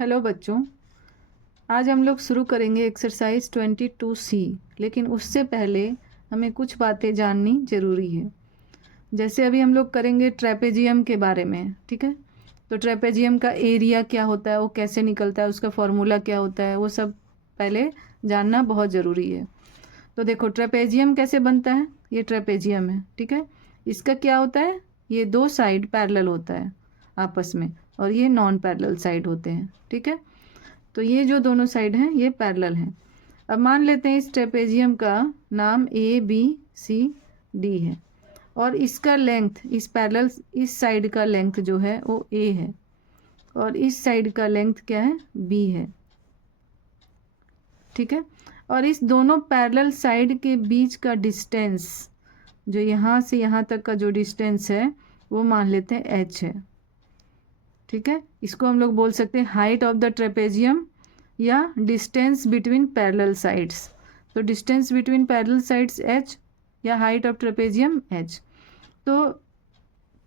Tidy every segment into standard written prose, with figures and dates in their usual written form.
Hello बच्चों, आज हम लोग शुरू करेंगे एक्सरसाइज 22C। लेकिन उससे पहले हमें कुछ बातें जाननी ज़रूरी है। जैसे अभी हम लोग करेंगे ट्रेपेजियम के बारे में, ठीक है। तो ट्रेपेजियम का एरिया क्या होता है, वो कैसे निकलता है, उसका फॉर्मूला क्या होता है, वो सब पहले जानना बहुत ज़रूरी है। तो देखो ट्रेपेजियम कैसे बनता है। ये ट्रेपेजियम है, ठीक है। इसका क्या होता है, ये दो साइड पैरेलल होता है आपस में, और ये नॉन पैरेलल साइड होते हैं, ठीक है। तो ये जो दोनों साइड हैं ये पैरेलल हैं। अब मान लेते हैं इस ट्रेपेजियम का नाम ABCD है, और इसका लेंथ, इस पैरेलल इस साइड का लेंथ जो है वो A है, और इस साइड का लेंथ क्या है, B है, ठीक है। और इस दोनों पैरेलल साइड के बीच का डिस्टेंस, जो यहाँ से यहाँ तक का जो डिस्टेंस है वो मान लेते हैं H है, ठीक है। इसको हम लोग बोल सकते हैं हाइट ऑफ द ट्रेपेजियम या डिस्टेंस बिटवीन पैरेलल साइड्स। तो distance between parallel sides H या हाइट ऑफ ट्रेपेजियम H। तो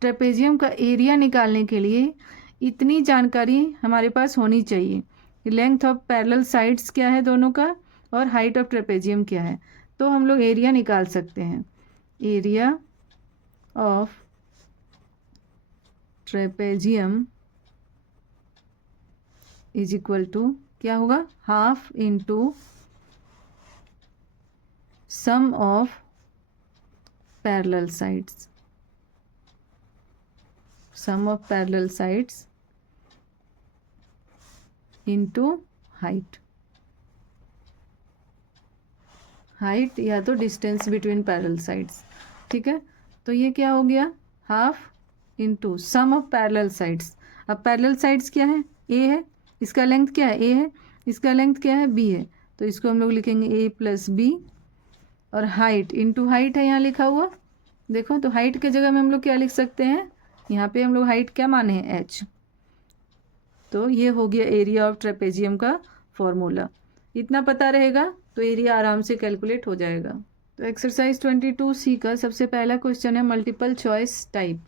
ट्रेपेजियम का एरिया निकालने के लिए इतनी जानकारी हमारे पास होनी चाहिए। लेंथ ऑफ पैरेलल साइड्स क्या है दोनों का, और हाइट ऑफ ट्रेपेजियम क्या है, तो हम लोग एरिया निकाल सकते हैं। Area of trapezium is equal to क्या होगा, half into sum of parallel sides, sum of parallel sides into height, height या तो डिस्टेंस बिटवीन पैरेलल साइड्स, ठीक है। तो ये क्या हो गया, half into sum of parallel sides. अब पैरेलल साइड्स क्या है, A है, इसका लेंथ क्या है, A है, इसका लेंथ क्या है, B है। तो इसको हम लोग लिखेंगे A प्लस B, और हाइट इंटू हाइट है यहाँ लिखा हुआ, देखो। तो हाइट के जगह में हम लोग क्या लिख सकते हैं, यहाँ पे हम लोग हाइट क्या माने हैं, H। तो ये हो गया एरिया ऑफ ट्रेपेजियम का फॉर्मूला। इतना पता रहेगा तो एरिया आराम से कैलकुलेट हो जाएगा। तो एक्सरसाइज 22C का सबसे पहला क्वेश्चन है मल्टीपल चॉइस टाइप।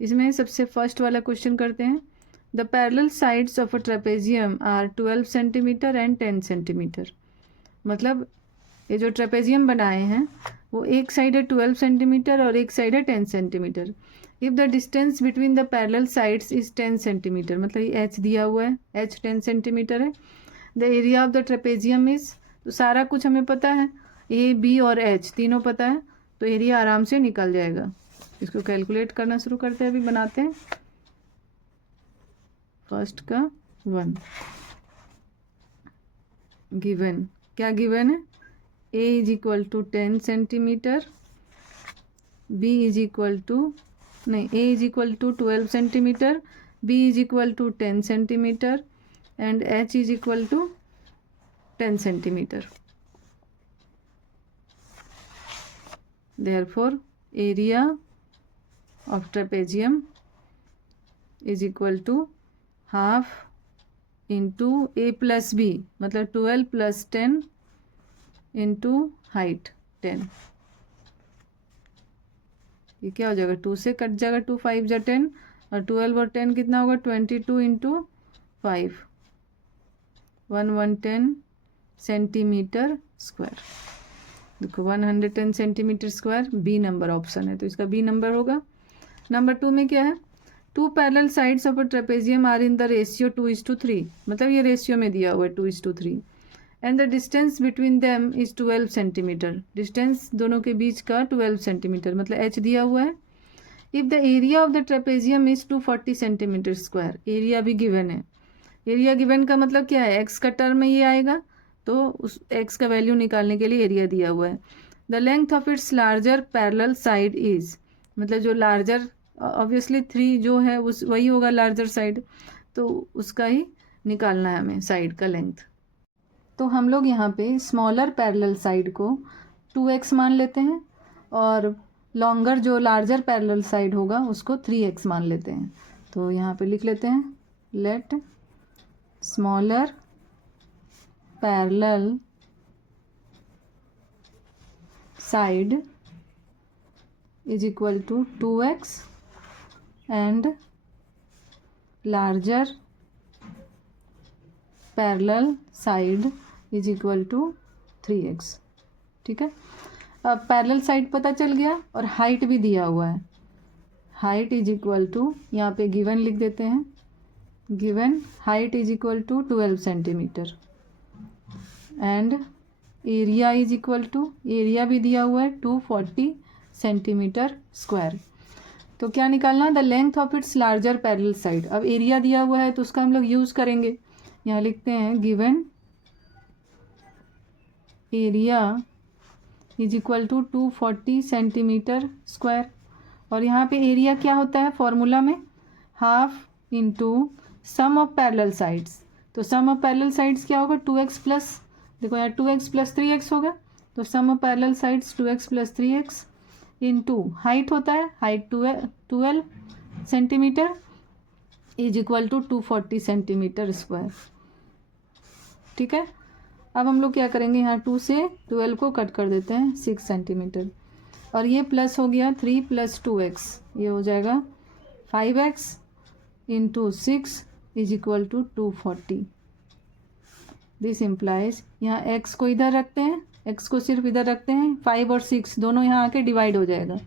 इसमें सबसे फर्स्ट वाला क्वेश्चन करते हैं। The parallel sides of a trapezium are 12 centimetre and 10 centimetre. मतलब ये जो ट्रेपेजियम बनाए हैं वो एक साइड है 12 सेंटीमीटर और एक साइड है 10 centimetre. If the distance between the parallel sides is 10 centimetre, मतलब ये H दिया हुआ है, H 10 सेंटीमीटर है। The area of the trapezium is, तो सारा कुछ हमें पता है, A B और H तीनों पता है, तो एरिया आराम से निकल जाएगा। इसको कैलकुलेट करना शुरू करते हैं, अभी बनाते हैं। फर्स्ट का 1 गिवन, क्या गिवन है, A is equal to 10 centimetre, B is equal to, नहीं, A is equal to 12 centimetre, B is equal to 10 centimetre and H is equal to 10 centimetre. Therefore area of trapezium is equal to half into A plus B, मतलब 12 plus 10 into height 10। ये क्या हो जाएगा, 2 से cut जाएगा, 2 5 जा 10, और 12 और 10 कितना होगा, 22 इंटू 5, 110 सेंटीमीटर स्क्वायर। देखो 110 centimetre square B number option है, तो इसका बी नंबर होगा। नंबर 2 में क्या है, two parallel sides of a trapezium are in the ratio 2:3, मतलब ये रेशियो में दिया हुआ है 2:3, and the distance between them is 12 centimetre. Distance दोनों के बीच का 12 सेंटीमीटर, मतलब H दिया हुआ है। If the area of the trapezium is 240 centimetre square, area भी गिवन है। एरिया गिवन का मतलब क्या है, एक्स का टर्म में ये आएगा, तो उस एक्स का वैल्यू निकालने के लिए एरिया दिया हुआ है। The length of it's larger parallel side is, मतलब जो लार्जर, ऑब्वियसली 3 जो है उस वही होगा लार्जर साइड, तो उसका ही निकालना है हमें साइड का लेंथ। तो हम लोग यहाँ पे स्मॉलर पैरेलल साइड को 2x मान लेते हैं, और लॉन्गर जो लार्जर पैरेलल साइड होगा उसको 3x मान लेते हैं। तो यहाँ पे लिख लेते हैं, let smaller parallel side is equal to 2x and larger parallel side is equal to 3x। ठीक है, अब पैरेलल साइड पता चल गया और हाइट भी दिया हुआ है। हाइट इज इक्वल टू, यहाँ पे गिवन लिख देते हैं, given height is equal to 12 centimetre and area is equal to, area भी दिया हुआ है 240 सेंटीमीटर स्क्वायर। तो क्या निकालना, the length of it's larger parallel side. अब एरिया दिया हुआ है तो उसका हम लोग यूज़ करेंगे, यहाँ लिखते हैं given area is equal to 240 centimetre square. और यहाँ पे एरिया क्या होता है फॉर्मूला में, half into sum of parallel sides. तो सम ऑफ पैरेलल साइड्स क्या होगा, 2x प्लस, देखो यहाँ 2x प्लस 3x होगा, तो sum of parallel sides 2x plus 3x into height होता है, height 12 centimetre is equal to 240 centimetre square. ठीक है, अब हम लोग क्या करेंगे, यहाँ 2 से 12 को कट कर देते हैं, 6 सेंटीमीटर, और ये प्लस हो गया 3 प्लस 2x, ये हो जाएगा 5x into 6 is equal to 240। This implies, यहाँ x को इधर रखते हैं, x को सिर्फ इधर रखते हैं, 5 और 6 दोनों यहाँ आके डिवाइड हो जाएगा,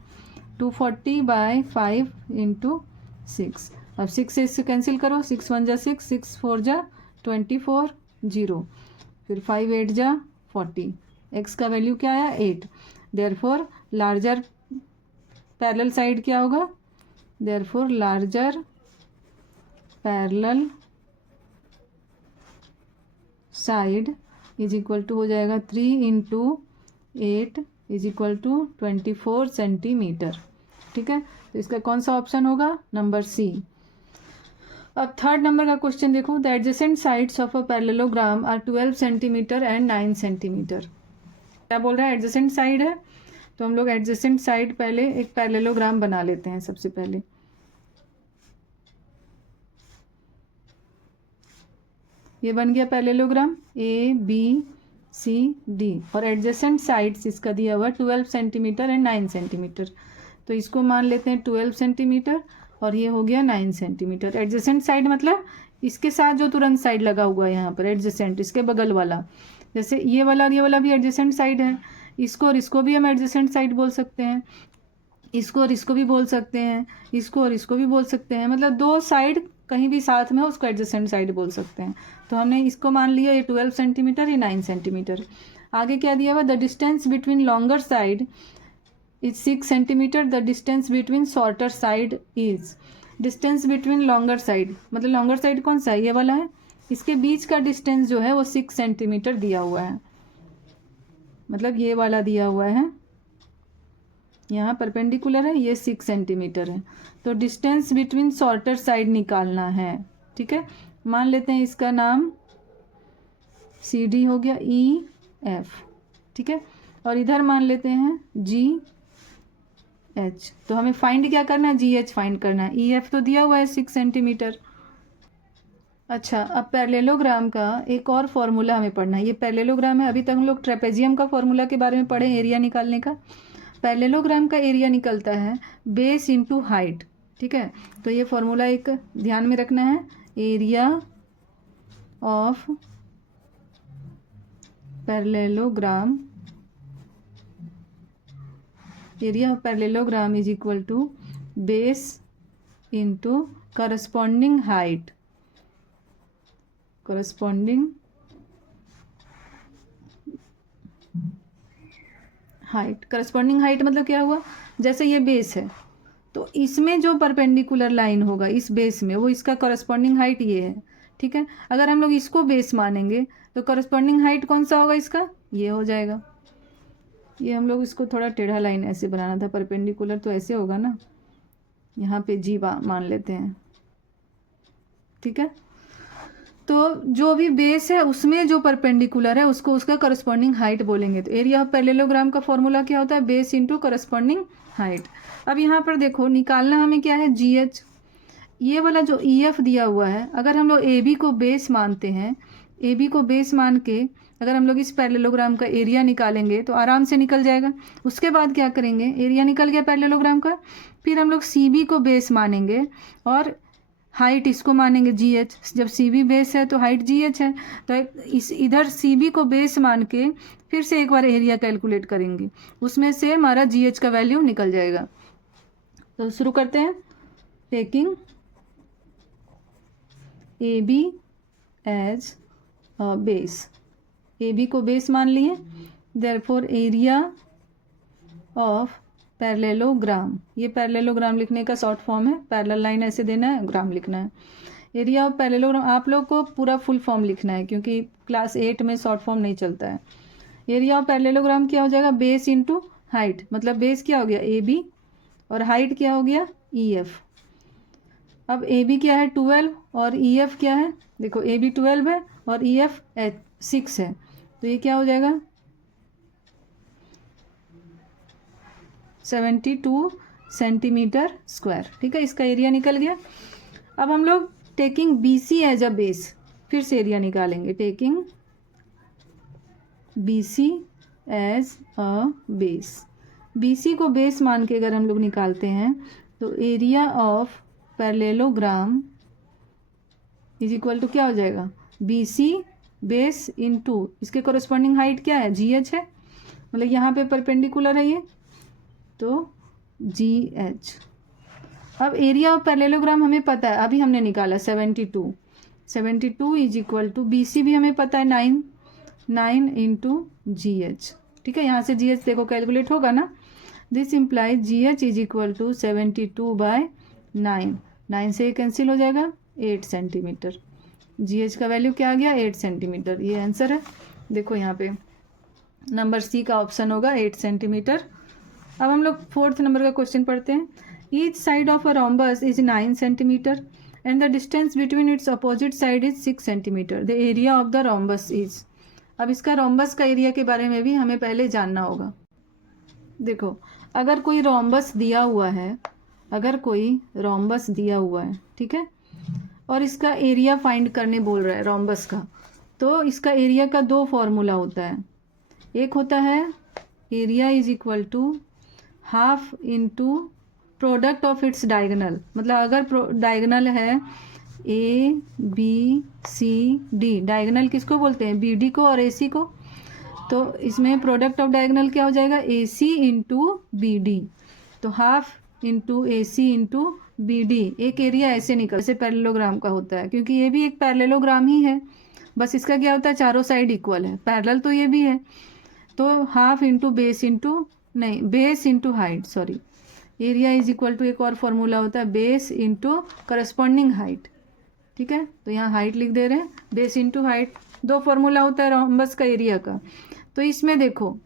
240 बाय 5 इंटू 6। अब 6 से इससे कैंसिल करो, 6 1 जा 6, 6 4 जा 24, 0, फिर 5 8 जा 40, x का वैल्यू क्या आया 8। देयरफॉर लार्जर पैरेलल साइड क्या होगा, therefore larger parallel side is equal to हो जाएगा 3 into 8 is equal to 24 centimetre. ठीक है, तो इसका कौन सा ऑप्शन होगा, नंबर सी। अब थर्ड नंबर का क्वेश्चन देखो, the adjacent sides of a parallelogram are 12 centimetre and 9 centimetre. क्या बोल रहा है, एडजेसेंट साइड है, तो हम लोग एडजेसेंट साइड पहले एक पैरेललोग्राम बना लेते हैं। सबसे पहले ये बन गया पैरेललोग्राम ABCD, और एडजेसेंट साइड्स इसका दिया हुआ 12 सेंटीमीटर एंड 9 सेंटीमीटर, तो इसको मान लेते हैं 12 सेंटीमीटर और ये हो गया 9 सेंटीमीटर। एडजेसेंट साइड मतलब इसके साथ जो तुरंत साइड लगा हुआ है यहाँ पर, एडजेसेंट इसके बगल वाला, जैसे ये वाला और ये वाला भी एडजेसेंट साइड है, इसको और इसको भी हम एडजेसेंट साइड बोल सकते हैं, इसको और इसको भी बोल सकते हैं, इसको और इसको भी बोल सकते हैं, मतलब दो साइड कहीं भी साथ में हो उसको एडजेसेंट साइड बोल सकते हैं। तो हमने इसको मान लिया ये 12 सेंटीमीटर, ये 9 सेंटीमीटर। आगे क्या दिया हुआ, the distance between longer side is 6 centimetre, the distance between shorter side is, distance between longer side मतलब लॉन्गर साइड कौन सा है, ये वाला है, इसके बीच का डिस्टेंस जो है वो 6 सेंटीमीटर दिया हुआ है, मतलब ये वाला दिया हुआ है, यहाँ परपेंडिकुलर है, ये 6 सेंटीमीटर है। तो डिस्टेंस बिटवीन शॉर्टर साइड निकालना है। ठीक है, मान लेते हैं इसका नाम CD हो गया, EF। ठीक है, और इधर मान लेते हैं GH। तो हमें फाइंड क्या करना है, GH फाइंड करना है, EF तो दिया हुआ है 6 सेंटीमीटर। अच्छा, अब पैरेललोग्राम का एक और फॉर्मूला हमें पढ़ना है। ये पैरेललोग्राम है, अभी तक हम लोग ट्रेपेजियम का फॉर्मूला के बारे में पढ़े, एरिया निकालने का। पैरेललोग्राम का एरिया निकलता है बेस इंटू हाइट। ठीक है, तो ये फॉर्मूला एक ध्यान में रखना है, area of parallelogram, area of parallelogram is equal to base into corresponding height, corresponding height. Corresponding height मतलब क्या हुआ, जैसे ये बेस है तो इसमें जो परपेंडिकुलर लाइन होगा इस बेस में, वो इसका करस्पॉन्डिंग हाइट ये है। ठीक है, अगर हम लोग इसको बेस मानेंगे तो करस्पॉन्डिंग हाइट कौन सा होगा इसका, ये हो जाएगा। ये हम लोग इसको थोड़ा टेढ़ा लाइन ऐसे बनाना था, परपेंडिकुलर तो ऐसे होगा ना, यहाँ पे जी मान लेते हैं। ठीक है, तो जो भी बेस है उसमें जो परपेंडिकुलर है उसको उसका करस्पॉन्डिंग हाइट बोलेंगे। तो एरिया ऑफ पैरेललोग्राम का फॉर्मूला क्या होता है, बेस इंटू करस्पॉन्डिंग हाइट। अब यहाँ पर देखो निकालना हमें क्या है, GH। ये वाला जो EF दिया हुआ है, अगर हम लोग AB को बेस मानते हैं, AB को बेस मान के अगर हम लोग इस पैरेललोग्राम का एरिया निकालेंगे तो आराम से निकल जाएगा। उसके बाद क्या करेंगे, एरिया निकल गया पैरेललोग्राम का, फिर हम लोग CB को बेस मानेंगे और हाइट इसको मानेंगे GH, जब CB बेस है तो हाइट GH है, तो इस इधर CB को बेस मान के फिर से एक बार एरिया कैलकुलेट करेंगे, उसमें से हमारा GH का वैल्यू निकल जाएगा। तो शुरू करते हैं। Taking AB as a base, AB को बेस मान लिए, देयरफॉर एरिया ऑफ पैरेललोग्राम, ये पैरेललोग्राम लिखने का शॉर्ट फॉर्म है, पैरेलल लाइन ऐसे देना है, ग्राम लिखना है। एरिया ऑफ पैरेललोग्राम आप लोग को पूरा फुल फॉर्म लिखना है क्योंकि क्लास 8 में शॉर्ट फॉर्म नहीं चलता है। एरिया ऑफ पैरेललोग्राम क्या हो जाएगा, बेस इंटू हाइट, मतलब बेस क्या हो गया AB और हाइट क्या हो गया EF। अब AB क्या है 12 और EF क्या है, देखो AB 12 है और EF 6 है, तो ये क्या हो जाएगा 72 सेंटीमीटर स्क्वायर। ठीक है, इसका एरिया निकल गया। अब हम लोग taking BC as a base फिर से एरिया निकालेंगे। Taking BC as a base, BC को बेस मान के अगर हम लोग निकालते हैं तो area of parallelogram is equal to क्या हो जाएगा, BC बेस इंटू इसके कोरस्पॉन्डिंग हाइट क्या है GH है, मतलब यहाँ पे परपेंडिकुलर है ये, तो GH। अब एरिया ऑफ पैरेललोग्राम हमें पता है, अभी हमने निकाला 72 इज इक्वल टू BC भी हमें पता है 9 इंटू GH। ठीक है, यहाँ से GH देखो कैलकुलेट होगा ना, this implies GH is equal to 72/9, 9 से कैंसिल हो जाएगा 8 सेंटीमीटर। GH का वैल्यू क्या आ गया 8 सेंटीमीटर, ये आंसर है। देखो यहाँ पे नंबर C का ऑप्शन होगा 8 सेंटीमीटर। अब हम लोग 4th नंबर का क्वेश्चन पढ़ते हैं। Each side of a rhombus is 9 centimetre and the distance between its opposite side is 6 centimetre. The area of the rhombus is. अब इसका रोम्बस का एरिया के बारे में भी हमें पहले जानना होगा। देखो अगर कोई रोम्बस दिया हुआ है, ठीक है, और इसका एरिया फाइंड करने बोल रहा है रोम्बस का, तो इसका एरिया का 2 फॉर्मूला होता है। एक होता है area is equal to half into product of its diagonal, मतलब अगर डायगोनल है ABCD, डायगोनल किसको बोलते हैं BD को और AC को, तो इसमें प्रोडक्ट ऑफ डायगोनल क्या हो जाएगा AC इंटू BD, तो half into AC into BD। एक एरिया ऐसे निकल जैसे पैरेललोग्राम का होता है, क्योंकि ये भी एक पैरेललोग्राम ही है, बस इसका क्या होता है चारों साइड इक्वल है, पैरेलल तो ये भी है, तो half into base into base into height, sorry, area is equal to एक और फॉर्मूला होता है बेस इंटू करस्पॉन्डिंग हाइट। ठीक है, तो यहाँ हाइट लिख दे रहे हैं, बेस इंटू हाइट, 2 फॉर्मूला होता है रोम्बस का एरिया का। तो इसमें देखो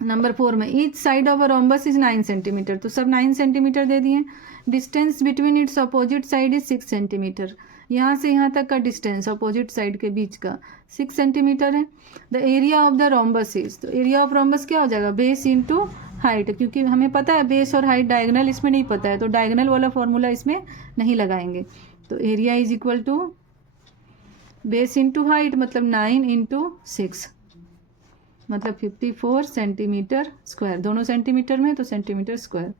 नंबर 4 में each side of a rhombus is 9 centimetre, तो सब 9 सेंटीमीटर दे दिए। Distance between its opposite side is 6 centimetre, यहाँ से यहाँ तक का डिस्टेंस अपोजिट साइड के बीच का 6 सेंटीमीटर है। The area of the rhombus is, तो एरिया ऑफ रोम्बस क्या हो जाएगा बेस इंटू हाइट, क्योंकि हमें पता है बेस और हाइट, डायगोनल इसमें नहीं पता है, तो डायगोनल वाला फॉर्मूला इसमें नहीं लगाएंगे। तो area is equal to base into height, मतलब 9 इंटू 6, मतलब 54 सेंटीमीटर स्क्वायर, दोनों सेंटीमीटर में तो सेंटीमीटर स्क्वायर,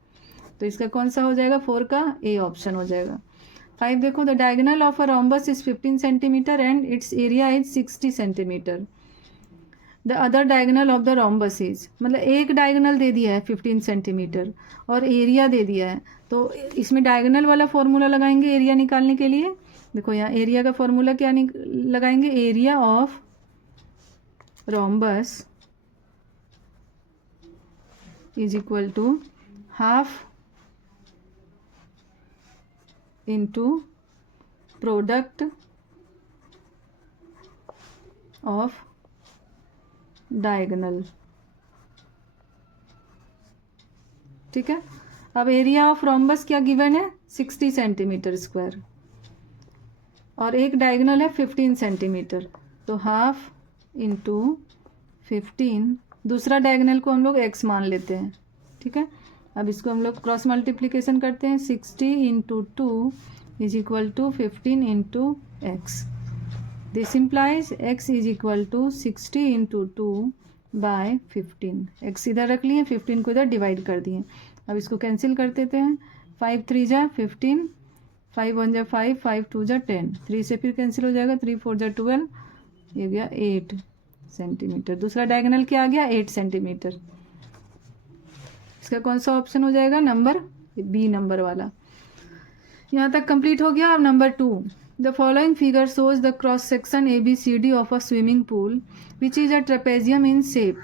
तो इसका कौन सा हो जाएगा 4 का A ऑप्शन हो जाएगा। 5 देखो, the diagonal of a rhombus is 15 centimetre and it's area is 60 centimetre. The other diagonal of the rhombus is, मतलब एक डायगोनल दे दिया है 15 सेंटीमीटर और एरिया दे दिया है, तो इसमें डायगोनल वाला फॉर्मूला लगाएंगे एरिया निकालने के लिए। देखो यहाँ एरिया का फॉर्मूला क्या लगाएंगे, area of rhombus is equal to half into product of diagonal. ठीक है, अब एरिया ऑफ रोम्बस क्या गिवन है 60 सेंटीमीटर स्क्वायर और एक डायगोनल है 15 सेंटीमीटर, तो हाफ इंटू 15, दूसरा डायगोनल को हम लोग x मान लेते हैं। ठीक है, अब इसको हम लोग क्रॉस मल्टीप्लिकेशन करते हैं, 60 into 2 is equal to 15 into x. This implies x is equal to 60 into 2/15, x इधर रख लिए, 15 को इधर डिवाइड कर दिए। अब इसको कैंसिल कर देते हैं, 5 3 जा 15, 5 1 जा 5, 5 2 जा 10, 3 से फिर कैंसिल हो जाएगा, 3 4 जा 12, ये गया 8 सेंटीमीटर। दूसरा डायगोनल क्या आ गया, 8 सेंटीमीटर। इसका कौन सा ऑप्शन हो जाएगा, नंबर बी, नंबर वाला। यहाँ तक कंप्लीट हो गया। अब number 2, the following figure shows the cross section ABCD of a swimming pool which is a trapezium in shape.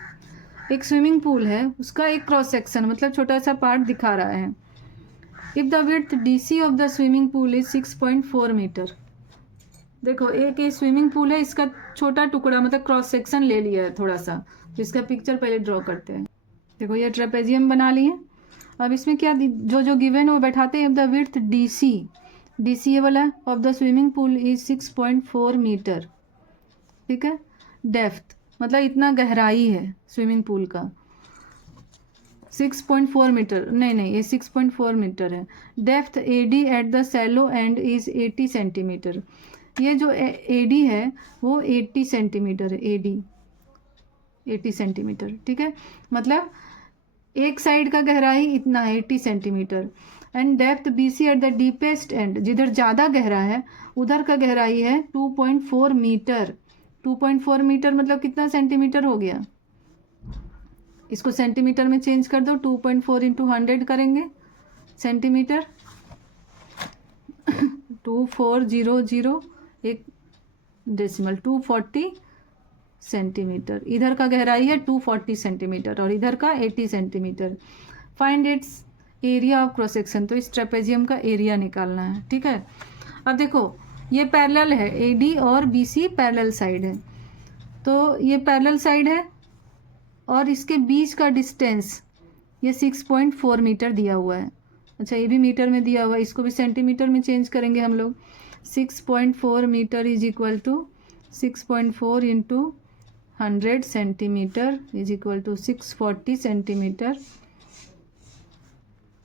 एक स्विमिंग पूल है, उसका एक क्रॉस सेक्शन मतलब छोटा सा पार्ट दिखा रहा है। If the width DC of the swimming pool is 6.4 metre. देखो एक ये स्विमिंग पूल है, इसका छोटा टुकड़ा मतलब क्रॉस सेक्शन ले लिया है थोड़ा सा, तो इसका पिक्चर पहले ड्रॉ करते हैं। देखो ये ट्रेपेजियम बना लिए। अब इसमें क्या जो जो गिवन वो बैठाते हैं। द विड्थ DC ये वाला of the swimming pool is 6.4 metre, ठीक है। डेप्थ मतलब इतना गहराई है स्विमिंग पूल का, 6.4 मीटर, नहीं ये 6.4 मीटर है। Depth AD at the shallow end is 80 centimetre. ये जो AD है वो 80 सेंटीमीटर है, AD 80 सेंटीमीटर, ठीक है। मतलब एक साइड का गहराई इतना है 80 centimetre. And depth BC at the deepest and, जिधर ज़्यादा गहरा है उधर का गहराई है 2.4 मीटर। 2.4 मीटर मतलब कितना सेंटीमीटर हो गया, इसको सेंटीमीटर में चेंज कर दो। 2.4 इंटू 100 करेंगे सेंटीमीटर, 2400, एक डेसिमल 240 सेंटीमीटर। इधर का गहराई है 240 सेंटीमीटर और इधर का 80 centimetre. Find its area of cross section, तो इस ट्रेपेजियम का एरिया निकालना है, ठीक है। अब देखो ये पैरेलल है, AD और BC पैरेलल साइड है, तो ये पैरेलल साइड है और इसके बीच का डिस्टेंस ये 6.4 मीटर दिया हुआ है। अच्छा ये भी मीटर में दिया हुआ है, इसको भी सेंटीमीटर में चेंज करेंगे हम लोग। 6.4 metre is equal to 6.4 into 100 centimetre is equal to 640 centimetre,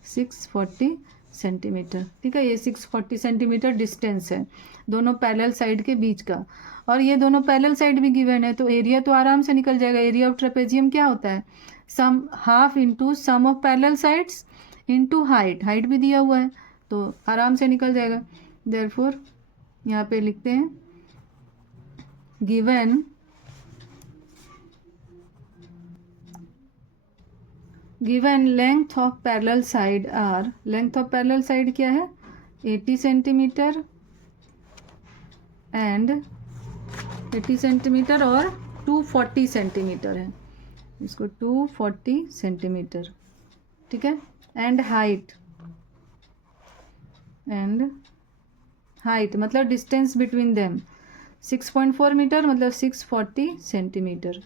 640 centimetre, ठीक है। ये 640 सेंटीमीटर डिस्टेंस है दोनों पैरेलल साइड के बीच का, और ये दोनों पैरेलल साइड भी गिवन है, तो एरिया तो आराम से निकल जाएगा। एरिया ऑफ ट्रेपेजियम क्या होता है, sum half into sum of parallel sides into height, height भी दिया हुआ है तो आराम से निकल जाएगा। देयरफॉर यहाँ पे लिखते हैं given length of parallel side are, length of parallel side क्या है 80 सेंटीमीटर एंड 80 सेंटीमीटर और 240 सेंटीमीटर है, इसको 240 सेंटीमीटर, ठीक है। एंड हाइट मतलब डिस्टेंस बिटवीन देम 6.4 मीटर मतलब 640 सेंटीमीटर।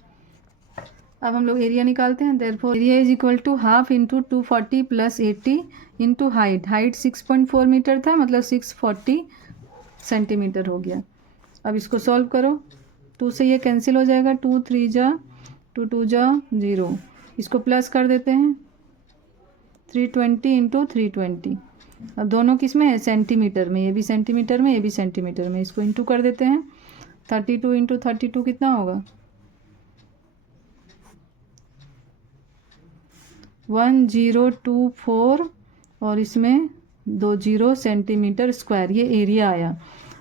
अब हम लोग एरिया निकालते हैं। Therefore area is equal to half into 240 plus 80 into height 6.4 metre था मतलब 640 सेंटीमीटर हो गया। अब इसको सॉल्व करो, 2 से ये कैंसिल हो जाएगा, 2 3 जा 2 2 जा 0, इसको प्लस कर देते हैं 320 इंटू 320। अब दोनों किस में है, सेंटीमीटर में, ये भी सेंटीमीटर में ये भी सेंटीमीटर में, इसको इंटू कर देते हैं। 32 इंटू 32 कितना होगा 1024 और इसमें 20 सेंटीमीटर स्क्वायर, ये एरिया आया।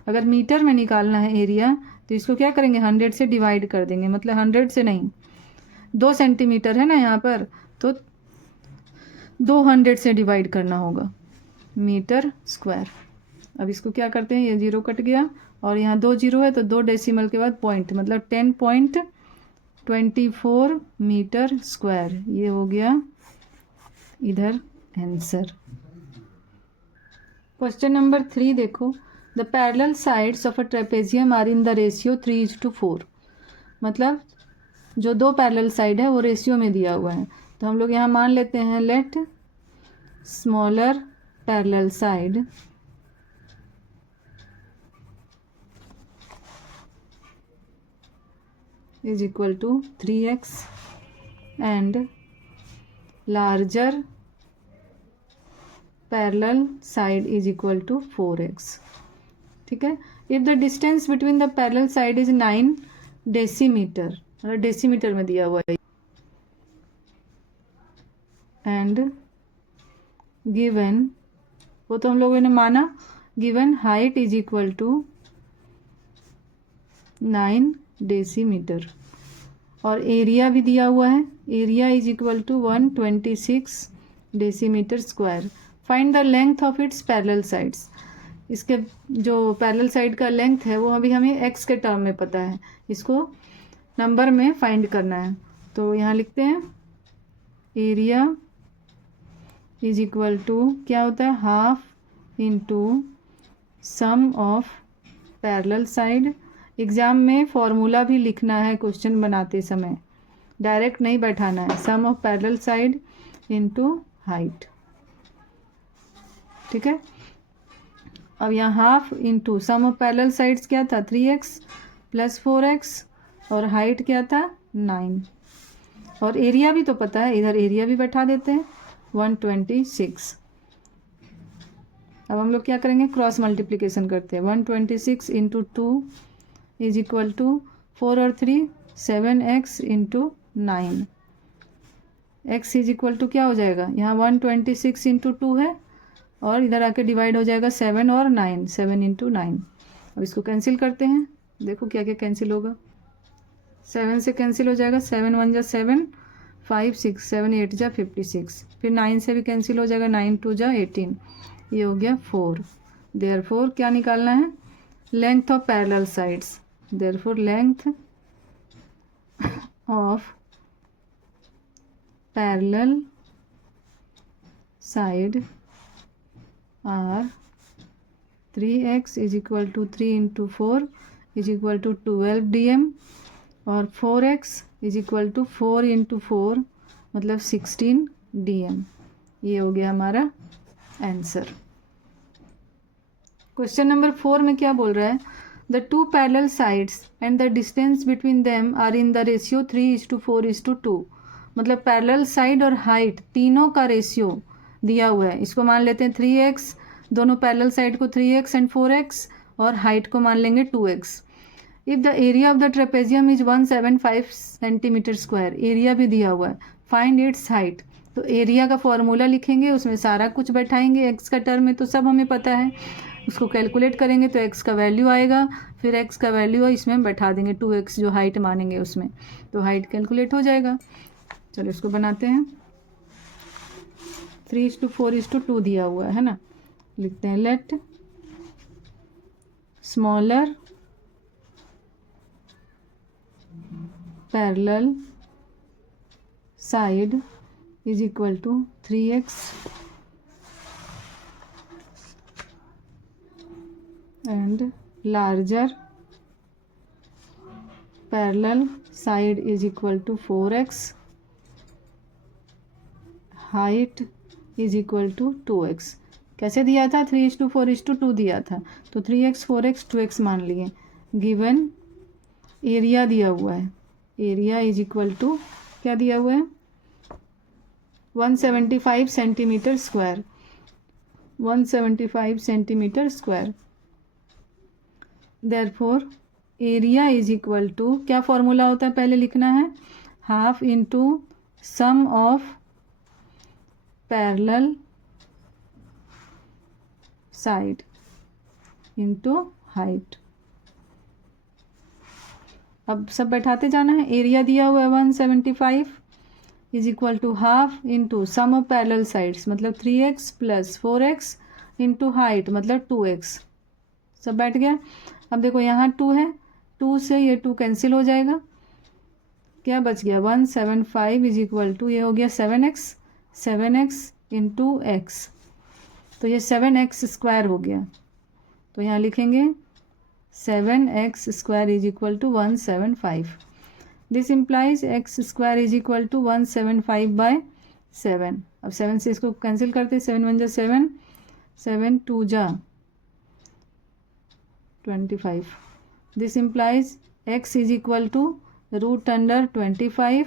अगर मीटर में निकालना है एरिया तो इसको क्या करेंगे 100 से डिवाइड कर देंगे, मतलब 100 से नहीं, 2 सेंटीमीटर है ना यहाँ पर, तो 200 से डिवाइड करना होगा मीटर स्क्वायर। अब इसको क्या करते हैं, ये 0 कट गया और यहाँ 2 0 है तो 2 डेसिमल के बाद पॉइंट, मतलब 10.24 मीटर स्क्वायर, ये हो गया इधर आंसर। क्वेश्चन नंबर 3 देखो, the parallel sides of a trapezium are in the ratio 3:4, मतलब जो 2 पैरेलल साइड है वो रेशियो में दिया हुआ है। तो हम लोग यहाँ मान लेते हैं let smaller parallel side is equal to 3x and larger parallel side is equal to 4x, ठीक है। If the distance between the parallel side is 9 decimetre, मतलब डेसीमीटर में दिया हुआ है, एंड गिवन, वो तो हम लोगों ने माना given height is equal to 9 decimetre और एरिया भी दिया हुआ है, area is equal to 126 decimetre square. Find the length of its parallel sides. इसके जो पैरेलल साइड का लेंथ है वो अभी हमें एक्स के टर्म में पता है, इसको नंबर में फाइंड करना है। तो यहाँ लिखते हैं एरिया इज इक्वल टू क्या होता है, half into sum of parallel side. Exam में फॉर्मूला भी लिखना है क्वेश्चन बनाते समय, डायरेक्ट नहीं बैठाना है। Sum of parallel side into height, ठीक है। अब यहाँ half into sum of parallel sides क्या था 3x प्लस 4x और हाइट क्या था 9 और एरिया भी तो पता है, इधर एरिया भी बैठा देते हैं 126। अब हम लोग क्या करेंगे, क्रॉस मल्टीप्लिकेशन करते हैं। 126 इंटू 2 इज इक्वल टू 4 और 3 7x into 9। x is equal to क्या हो जाएगा, यहाँ 126 इंटू 2 है और इधर आके डिवाइड हो जाएगा 7 और 9, 7 इंटू 9। अब इसको कैंसिल करते हैं, देखो क्या क्या कैंसिल होगा। 7 से कैंसिल हो जाएगा, 7 1 जा 7, 5 6 7 8 जा 56, फिर 9 से भी कैंसिल हो जाएगा, 9 2 जा 18, ये हो गया 4। देयरफॉर क्या निकालना है, length of parallel sides. Therefore length of parallel side are 3x is equal to 3 into 4 is equal to 12 dm और 4x is equal to 4 into 4 मतलब 16 dm। ये हो गया हमारा आंसर। क्वेश्चन नंबर 4 में क्या बोल रहा है, the two parallel sides and the distance between them are in the ratio 3:4:2। मतलब पैरेलल साइड और हाइट तीनों का रेशियो दिया हुआ है। इसको मान लेते हैं 3x, दोनों पैरेलल साइड को 3x एंड 4x और हाइट को मान लेंगे 2x। If the area of the trapezium is 175 centimetre square, area भी दिया हुआ है, फाइंड इट्स हाइट। तो एरिया का फॉर्मूला लिखेंगे, उसमें सारा कुछ बैठाएंगे, x का टर्म में तो सब हमें पता है, उसको कैलकुलेट करेंगे तो x का वैल्यू आएगा, फिर x का वैल्यू इसमें हम बैठा देंगे 2x जो हाइट मानेंगे उसमें, तो हाइट कैलकुलेट हो जाएगा। चलो इसको बनाते हैं। 3:4:2 दिया हुआ है ना, लिखते हैं let smaller parallel side is equal to 3x and larger parallel side is equal to 4x, height is equal to 2x। कैसे दिया था, 3:4:2 दिया था, तो 3x 4x 2x मान लिए। गिवन एरिया दिया हुआ है, एरिया इज इक्वल टू क्या दिया हुआ है 175 centimetre square, 175 centimetre square. Therefore area is equal to क्या फॉर्मूला होता है पहले लिखना है, half into sum of parallel side into height. अब सब बैठाते जाना है। एरिया दिया हुआ है 175 is equal to half into sum of parallel sides मतलब 3x plus 4x into height मतलब 2x। सब बैठ गया। अब देखो यहाँ 2 है, 2 से ये 2 कैंसिल हो जाएगा, क्या बच गया 175 इज इक्वल टू ये हो गया 7x, 7x इंटू एक्स, तो ये 7x स्क्वायर हो गया। तो यहाँ लिखेंगे 7x square is equal to 175। This implies x square is equal to 175/7। अब 7 से इसको कैंसिल करते, 7 1 जा 7, 7 2 जा 25। This implies x is equal to √25।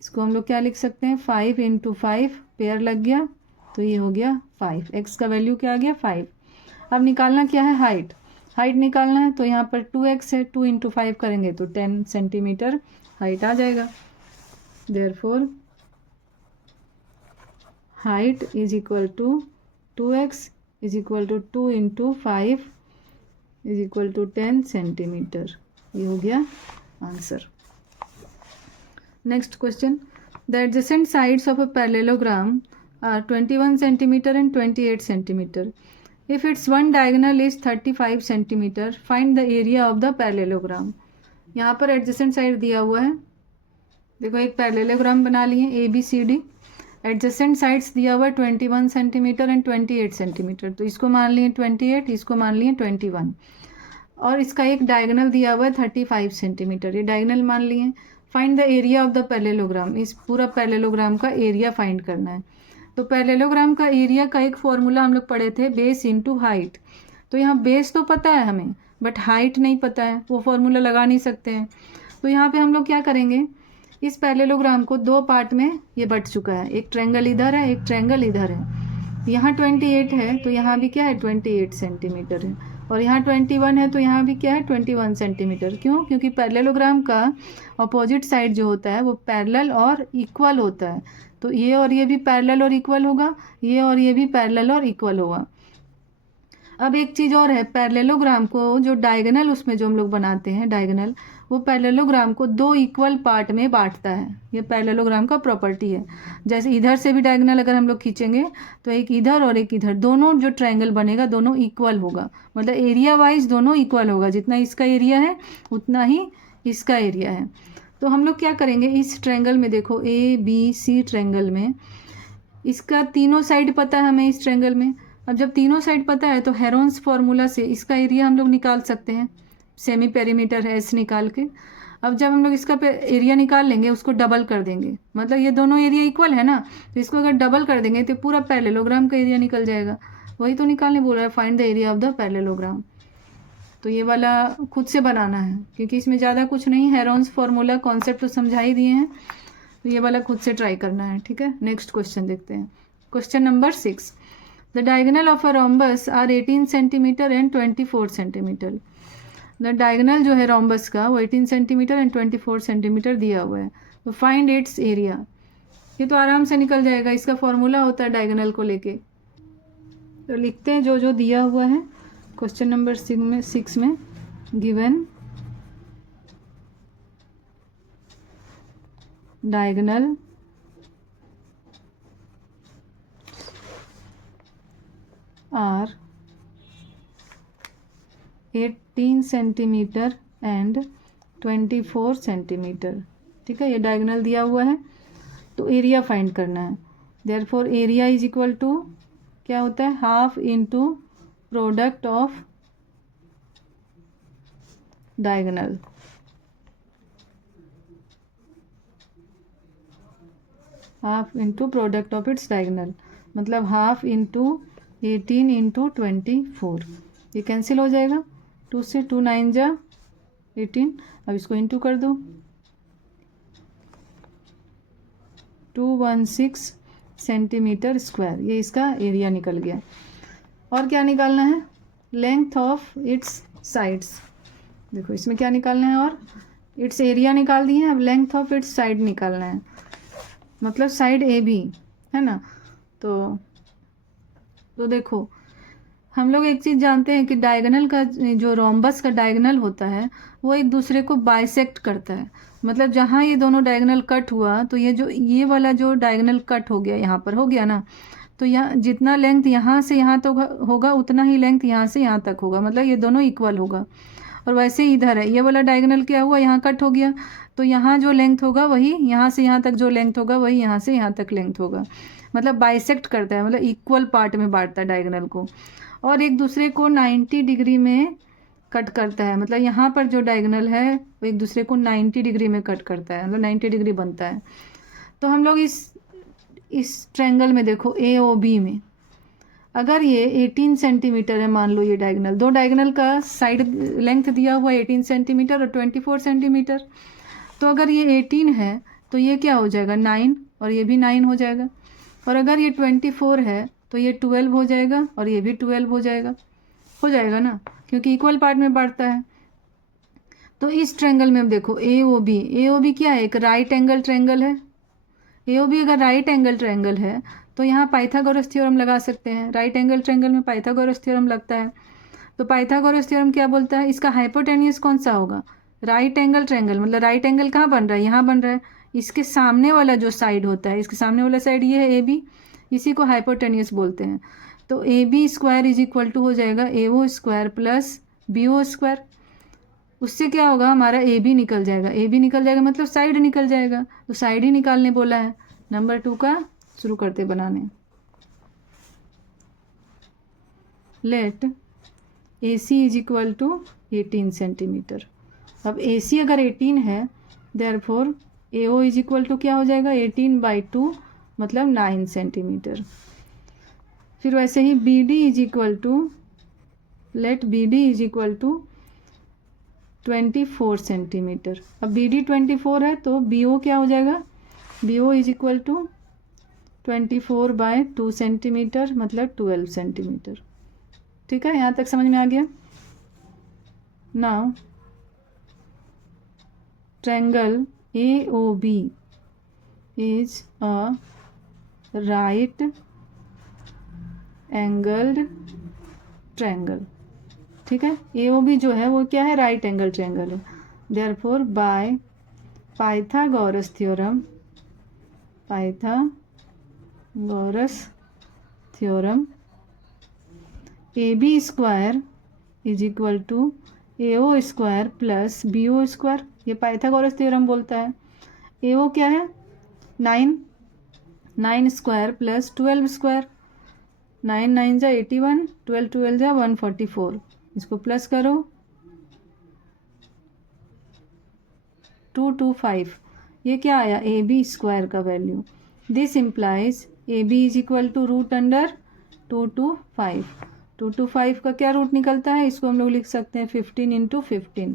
इसको हम लोग क्या लिख सकते हैं 5 इंटू 5, पेयर लग गया तो ये हो गया 5। x का वैल्यू क्या आ गया 5। अब निकालना क्या है हाइट, हाइट निकालना है तो यहाँ पर 2x है, 2 इंटू 5 करेंगे तो 10 सेंटीमीटर हाइट आ जाएगा। Therefore height is equal to 2x is equal to 2 into 5 is equal to 10 centimetre. ये हो गया answer. Next question, the adjacent sides of a parallelogram are 21 centimetre and 28 centimetre. If its one diagonal is 35 centimetre, find the area of the parallelogram. यहाँ पर adjacent side दिया हुआ है, देखो एक पैरेललोग्राम बना लिए ABCD, एडजेसेंट साइड्स दिया हुआ है 21 सेंटीमीटर एंड 28 सेंटीमीटर, तो इसको मान लिए 28, इसको मान लिए 21, और इसका एक डायगोनल दिया हुआ है 35 सेंटीमीटर, ये डायगोनल मान लिए। Find the area of the parallelogram, इस पूरा पैरेललोग्राम का एरिया फाइंड करना है। तो पैरेललोग्राम का एरिया का एक फॉर्मूला हम लोग पढ़े थे, बेस इंटू हाइट। तो यहाँ बेस तो पता है हमें, बट हाइट नहीं पता है, वो फॉर्मूला लगा नहीं सकते हैं। तो यहाँ पे हम लोग क्या करेंगे, इस पैरेललोग्राम को दो पार्ट में ये बट चुका है, एक ट्रायंगल इधर है, एक ट्रायंगल इधर है। यहाँ 28 है तो यहाँ भी क्या है 28 सेंटीमीटर है, और यहाँ 21 है तो यहाँ भी क्या है 21 सेंटीमीटर। क्यों? क्योंकि पैरेललोग्राम का अपोजिट साइड जो होता है वो पैरेलल और इक्वल होता है, तो ये और ये भी पैरेलल और इक्वल होगा, ये और ये भी पैरेलल और इक्वल होगा। अब एक चीज़ और है, पैरेललोग्राम को जो डायगोनल उसमें जो हम लोग बनाते हैं डायगोनल, वो पैरेललोग्राम को दो इक्वल पार्ट में बांटता है, ये पैरेललोग्राम का प्रॉपर्टी है। जैसे इधर से भी डायगोनल अगर हम लोग खींचेंगे तो एक इधर और एक इधर, दोनों जो ट्रायंगल बनेगा दोनों इक्वल होगा, मतलब एरिया वाइज दोनों इक्वल होगा, जितना इसका एरिया है उतना ही इसका एरिया है। तो हम लोग क्या करेंगे, इस ट्रायंगल में देखो ABC ट्रायंगल में इसका तीनों साइड पता है हमें इस ट्रायंगल में। अब जब तीनों साइड पता है तो हेरोन्स फार्मूला से इसका एरिया हम लोग निकाल सकते हैं, सेमी पेरीमीटर है S निकाल के। अब जब हम लोग इसका एरिया निकाल लेंगे उसको डबल कर देंगे, मतलब ये दोनों एरिया इक्वल है ना, तो इसको अगर डबल कर देंगे तो पूरा पैरेललोग्राम का एरिया निकल जाएगा। वही तो निकालने बोल रहा है, find the area of the parallelogram. तो ये वाला खुद से बनाना है क्योंकि इसमें ज़्यादा कुछ नहीं, हेरोन्स फार्मूला कॉन्सेप्ट तो समझा ही दिए हैं, तो ये वाला खुद से ट्राई करना है। ठीक है, नेक्स्ट क्वेश्चन देखते हैं। Question number 6, the diagonal of a rhombus are 18 centimetre and 24 centimetre. The diagonal जो है रोम्बस का वो 18 सेंटीमीटर एंड 24 सेंटीमीटर दिया हुआ है, तो फाइंड इट्स एरिया। ये तो आराम से निकल जाएगा, इसका फॉर्मूला होता है डायगोनल को लेके। तो लिखते हैं जो जो दिया हुआ है क्वेश्चन नंबर 6 में, given diagonal are 18 centimetre and 24 centimetre. ठीक है, ये डायगोनल दिया हुआ है, तो एरिया फाइंड करना है। Therefore area is equal to क्या होता है, half into product of diagonal. Half into product of its diagonal, मतलब हाफ इंटू 18 इंटू 24, ये कैंसिल हो जाएगा, 2 से 2 9 जा 18। अब इसको इंटू कर दो, 216 सेंटीमीटर स्क्वायर, ये इसका एरिया निकल गया। और क्या निकालना है, लेंथ ऑफ इट्स साइड्स। देखो इसमें क्या निकालना है, और इट्स एरिया निकाल दिए हैं, अब लेंथ ऑफ इट्स साइड निकालना है, मतलब साइड AB है ना। तो देखो हम लोग एक चीज़ जानते हैं कि डायगोनल का जो रोम्बस का डायगोनल होता है वो एक दूसरे को बाइसेक्ट करता है, मतलब जहाँ ये दोनों डायगोनल कट हुआ तो ये वाला जो डायगोनल कट हो गया यहाँ पर हो गया ना, तो यहाँ जितना लेंथ यहाँ से यहाँ तक होगा उतना ही लेंथ यहाँ से यहाँ तक होगा, मतलब ये दोनों इक्वल होगा। और वैसे ही इधर है, ये वाला डायगोनल क्या हुआ, यहाँ कट हो गया, तो यहाँ जो लेंथ होगा वही यहाँ से यहाँ तक जो लेंथ होगा वही यहाँ से यहाँ तक लेंथ होगा, मतलब बाइसेक्ट करता है, मतलब इक्वल पार्ट में बांटता है डायगोनल को। और एक दूसरे को 90 डिग्री में कट करता है, मतलब यहाँ पर जो डायगोनल है वो एक दूसरे को 90 डिग्री में कट करता है, मतलब 90 डिग्री बनता है। तो हम लोग इस ट्रायंगल में देखो AOB में अगर ये 18 सेंटीमीटर है, मान लो ये डायगोनल, दो डायगोनल का साइड लेंथ दिया हुआ है 18 सेंटीमीटर और 24 सेंटीमीटर, तो अगर ये 18 है तो ये क्या हो जाएगा 9, और ये भी 9 हो जाएगा। और अगर ये 24 है तो ये 12 हो जाएगा, और ये भी 12 हो जाएगा ना, क्योंकि इक्वल पार्ट में बांटता है। तो इस ट्रायंगल में अब देखो AOB क्या है, एक राइट एंगल ट्रायंगल है। AOB अगर राइट एंगल ट्रायंगल है तो यहाँ पाइथागोरस थ्योरम लगा सकते हैं। राइट एंगल ट्रायंगल में पाइथागोरस थ्योरम लगता है। तो पाइथागोरस थ्योरम क्या बोलता है, इसका हाइपोटेन्यूस कौन सा होगा, राइट एंगल ट्रायंगल, मतलब राइट एंगल कहाँ बन रहा है, यहाँ बन रहा है। इसके सामने वाला जो साइड होता है, इसके सामने वाला साइड ये है ए बी, इसी को हाइपोटेन्यूस बोलते हैं। तो A B square is equal to हो जाएगा A O square plus B O square. उससे क्या होगा, हमारा ए बी निकल जाएगा, ए बी निकल जाएगा मतलब साइड निकल जाएगा, तो साइड ही निकालने बोला है। नंबर 2 का शुरू करते बनाने। Let A C is equal to 18 centimetre. अब ए सी अगर 18 है, therefore A O is equal to क्या हो जाएगा, 18/2 मतलब 9 सेंटीमीटर। फिर वैसे ही B D is equal to, let B D is equal to 24 centimetre. अब बी डी 24 है तो बी ओ क्या हो जाएगा, B O is equal to 24/2 centimetre मतलब 12 सेंटीमीटर। ठीक है, यहाँ तक समझ में आ गया। Now triangle A O B is a right angled triangle. ठीक है, ए ओ बी जो है वो क्या है, राइट एंगल ट्रायंगल है। Therefore by Pythagoras theorem, Pythagoras theorem A B square is equal to A O square plus B O square, ये Pythagoras theorem बोलता है। ए ओ क्या है, 9 स्क्वायर प्लस 12 स्क्वायर, 9 9 जा 81, 12 12 जा 144, इसको प्लस करो 225, ये क्या आया, ए बी स्क्वायर का value. This implies A B is equal to root under 225। 225 का क्या रूट निकलता है, इसको हम लोग लिख सकते हैं 15 into 15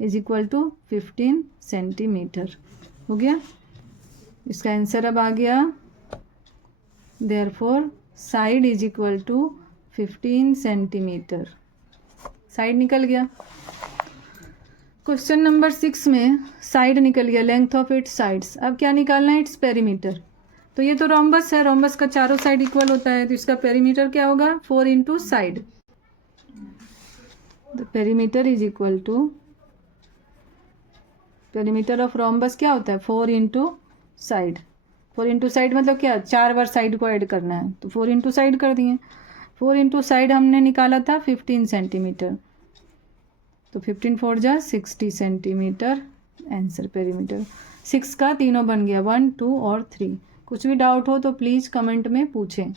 is equal to 15 centimetre. हो गया, इसका आंसर अब आ गया। Therefore side is equal to 15 centimetre, side निकल गया। क्वेश्चन नंबर 6 में साइड निकल गया, लेंथ ऑफ इट्स साइड्स। अब क्या निकालना है, इट्स पेरीमीटर। तो ये तो रोम्बस है, रोम्बस का चारों साइड इक्वल होता है, तो इसका पेरीमीटर क्या होगा, 4 into side. The perimeter is equal to, perimeter of rhombus क्या होता है, 4 इंटू साइड। 4 इंटू साइड मतलब क्या, 4 बार साइड को ऐड करना है, तो 4 इंटू साइड कर दिए। 4 इंटू साइड हमने निकाला था 15 सेंटीमीटर, तो 15 4 जा 60 सेंटीमीटर आंसर पेरीमीटर। 6 का तीनों बन गया, 1 2 और 3। कुछ भी डाउट हो तो प्लीज़ कमेंट में पूछें।